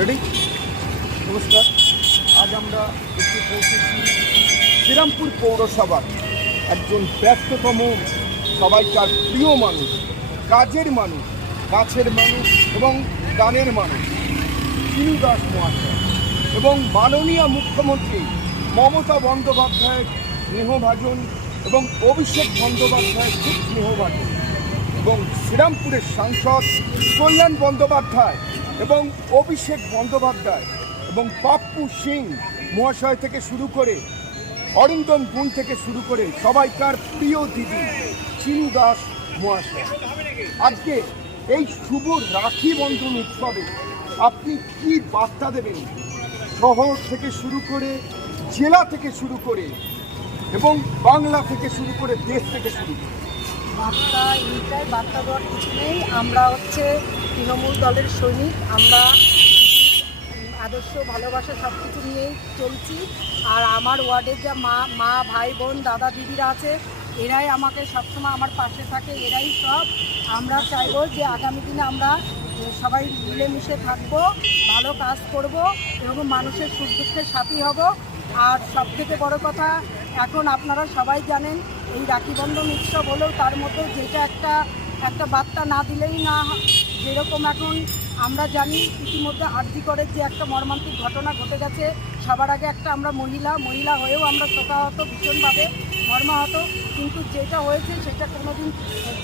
Ready নমস্কার। আজ আমরা একটু পৌঁছেছি শ্রীরামপুর পৌরসভার একজন ব্যস্ততম, সবাইকার প্রিয় মানুষ, কাজের মানুষ, গাছের মানুষ এবং গানের মানুষ চিনু দাস মহাশয় এবং মাননীয় মুখ্যমন্ত্রী মমতা বন্দ্যোপাধ্যায়ের স্নেহভাজন এবং অভিষেক বন্দ্যোপাধ্যায়ের খুব স্নেহভাজন এবং শ্রীরামপুরের সাংসদ কল্যাণ বন্দ্যোপাধ্যায় এবং অভিষেক বন্দ্যোপাধ্যায় এবং পাপ্পু সিং মহাশয় থেকে শুরু করে অরিন্দম গুণ থেকে শুরু করে সবাইকার প্রিয় দিদি চিনু দাস মহাশয়। আজকে এই শুভ রাখি বন্ধন উৎসবে আপনি কি বার্তা দেবেন? শহর থেকে শুরু করে জেলা থেকে শুরু করে এবং বাংলা থেকে শুরু করে দেশ থেকে শুরু করে। বার্তা এইটাই বার্তা দেওয়ার কিছু নেই। আমরা হচ্ছে তৃণমূল দলের সৈনিক। আমরা আদর্শ, ভালোবাসা সব কিছু নিয়েই চলছি। আর আমার ওয়ার্ডের যা মা মা, ভাই, বোন, দাদা, দিদিরা আছে, এরাই আমাকে সবসময় আমার পাশে থাকে, এরাই সব। আমরা চাইব যে আগামী দিনে আমরা সবাই মিলেমিশে থাকব, ভালো কাজ করব এবং মানুষের সুখ দুঃখের সাথী হব। আর সব থেকে বড় কথা, এখন আপনারা সবাই জানেন, এই রাখি বন্ধন উৎসব হলেও তার মধ্যে যেটা একটা একটা বার্তা না দিলেই না যেরকম এখন আমরা জানি, ইতিমধ্যে আরজিকরের যে একটা মর্মান্তিক ঘটনা ঘটে গেছে, সবার আগে একটা আমরা মহিলা মহিলা হয়েও আমরা শোকাহত ভীষণভাবে, মর্মাহত। কিন্তু যেটা হয়েছে, সেটা কোনোদিন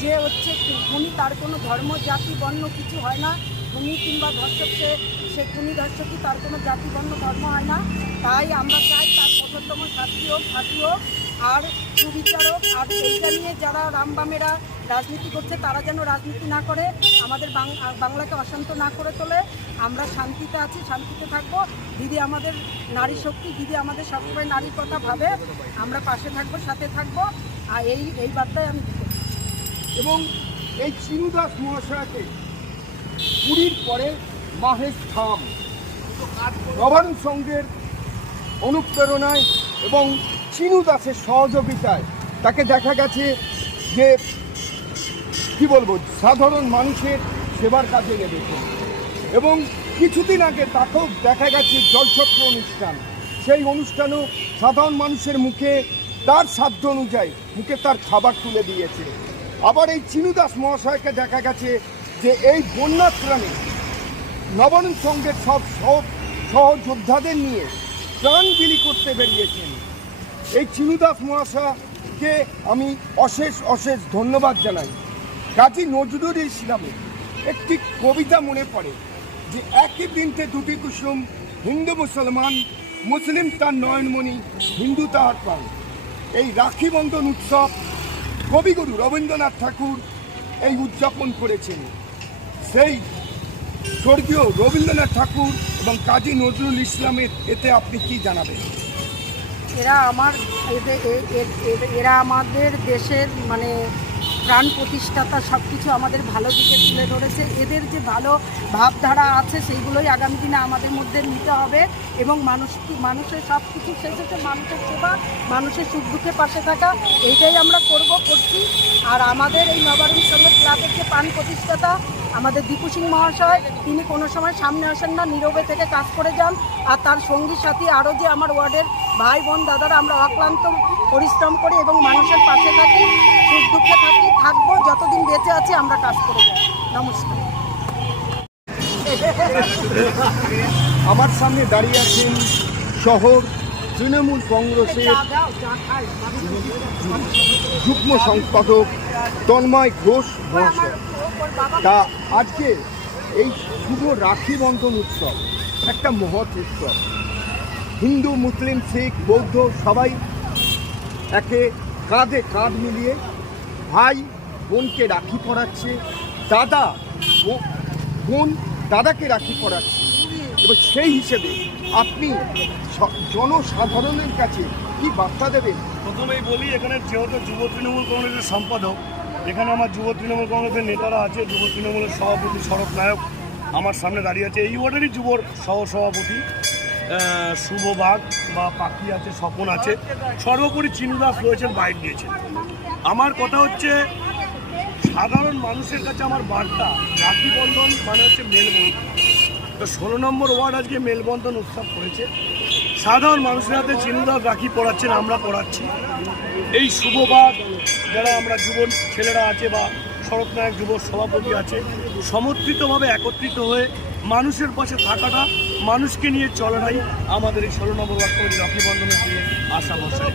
যে হচ্ছে খুনি তার কোনো ধর্ম, জাতি, বর্ণ কিছু হয় না। খুনি কিংবা ধর্ষককে সে খুনি ধর্ষকই তার কোনো জাতি বর্ণ ধর্ম হয় না। তাই আমরা চাই তার কঠোরতম শাস্তি হোক, ফাঁসি হোক, আর সুবিচারক আর এইটা নিয়ে যারা রামবামেরা রাজনীতি করছে, তারা যেন রাজনীতি না করে, আমাদের বাংলাকে অশান্ত না করে তোলে। আমরা শান্তিতে আছি, শান্তিতে থাকব। দিদি আমাদের নারী শক্তি, দিদি আমাদের সবসময় নারীর কথা ভাবে। আমরা পাশে থাকব, সাথে থাকব। আর এই এই বার্তায় আমি এবং এই চিনু দাস মহাশয়কে পুরীর পরে মাহেশ ধাম। নবায়ন সংঘের অনুপ্রেরণায় এবং চিনু দাসের সহযোগিতায় তাকে দেখা গেছে যে, কি বলব, সাধারণ মানুষের সেবার কাজে লেগেছে। এবং কিছুদিন আগে তাকেও দেখা গেছে জলছত্র অনুষ্ঠান। সেই অনুষ্ঠানেও সাধারণ মানুষের মুখে, তার সাধ্য অনুযায়ী মুখে তার খাবার তুলে দিয়েছে। আবার এই চিনু দাস মহাশয়কে দেখা গেছে যে এই বন্যা ত্রাণে নবায়ন সংঘের সব সহযোদ্ধাদের নিয়ে প্রাণ বিলি করতে বেরিয়েছেন। এই চিনুদাস মহাশয়কে আমি অশেষ অশেষ ধন্যবাদ জানাই। কাজী নজরুল ইসলামের একটি কবিতা মনে পড়ে যে একই বৃন্তে দুটি কুসুম, হিন্দু মুসলমান, মুসলিম তার নয়নমণি, হিন্দু তাহার প্রাণ। এই রাখি বন্ধন উৎসব কবিগুরু রবীন্দ্রনাথ ঠাকুর এই উদযাপন করেছেন। সেই স্বর্গীয় রবীন্দ্রনাথ ঠাকুর এবং কাজী নজরুল ইসলামের এতে আপনি কি জানাবেন? এরা আমার এরা আমাদের দেশের মানে প্রাণ প্রতিষ্ঠাতা সব কিছু আমাদের ভালো দিকে তুলে ধরেছে। এদের যে ভালো ভাবধারা আছে, সেইগুলোই আগামী দিনে আমাদের মধ্যে নিতে হবে এবং মানুষ, মানুষের সব কিছু শেষ হচ্ছে মানুষের সেবা, মানুষের সুখ দুঃখের পাশে থাকা, এইটাই আমরা করব, করছি। আর আমাদের এই নবারুণ সঙ্গে ক্লাবের যে প্রাণ প্রতিষ্ঠাতা আমাদের দীপু সিং মহাশয়, তিনি কোনো সময় সামনে আসেন না, নীরবে থেকে কাজ করে যান। আর তার সঙ্গী সাথী আরও যে আমার ওয়ার্ডের ভাই, বোন, দাদারা, আমরা অক্লান্ত পরিশ্রম করি এবং মানুষের পাশে থাকি, সুখ দুঃখে থাকি, থাকব, যতদিন বেঁচে আছি, আমরা কাজ করে যাই নমস্কার। আমার সামনে দাঁড়িয়ে আছেন শহর তৃণমূল কংগ্রেসের যুগ্ম সম্পাদক তন্ময় ঘোষ মহাশয়। তা আজকে এই শুভ রাখি বন্ধন উৎসব, একটা মহৎ উৎসব। হিন্দু, মুসলিম, শিখ, বৌদ্ধ সবাই একে কাঁধে কাঁধ মিলিয়ে ভাই বোনকে রাখি পড়াচ্ছে দাদা বোন দাদাকে রাখি পড়াচ্ছে এবার সেই হিসেবে আপনি জনসাধারণের কাছে কি বার্তা দেবেন? প্রথমেই বলি, এখানে যেহেতু যুব তৃণমূল কংগ্রেসের সম্পাদক, এখানে আমার যুব তৃণমূল কংগ্রেসের নেতারা আছে, যুব তৃণমূলের সভাপতি শরৎ নায়ক আমার সামনে দাঁড়িয়ে আছে। এই ওয়ার্ডেরই যুবর সহ সভাপতি আহ, শুভ বাগ বা পাখি আছে স্বপন আছে সর্বোপরি চিনু দাস রয়েছেন বাইক দিয়েছেন। আমার কথা হচ্ছে সাধারণ মানুষের কাছে আমার বার্তা রাখি বন্ধন মানে হচ্ছে মেলবন্ধন। তো ষোলো নম্বর ওয়ার্ড আজকে মেলবন্ধন উৎসব করেছে। সাধারণ মানুষের হাতে চিনুদার রাখি পড়াচ্ছেন আমরা পড়াচ্ছি এই শুভবাদ যারা আমরা যুব ছেলেরা আছে বা শরৎ নায়ক যুব সভাপতি আছে সমর্থিতভাবে একত্রিত হয়ে মানুষের পাশে থাকাটা মানুষকে নিয়ে চলাটাই আমাদের এই ষোলো নম্বর ওয়ার্ড রাখি বন্ধনের দিয়ে আশা বসায়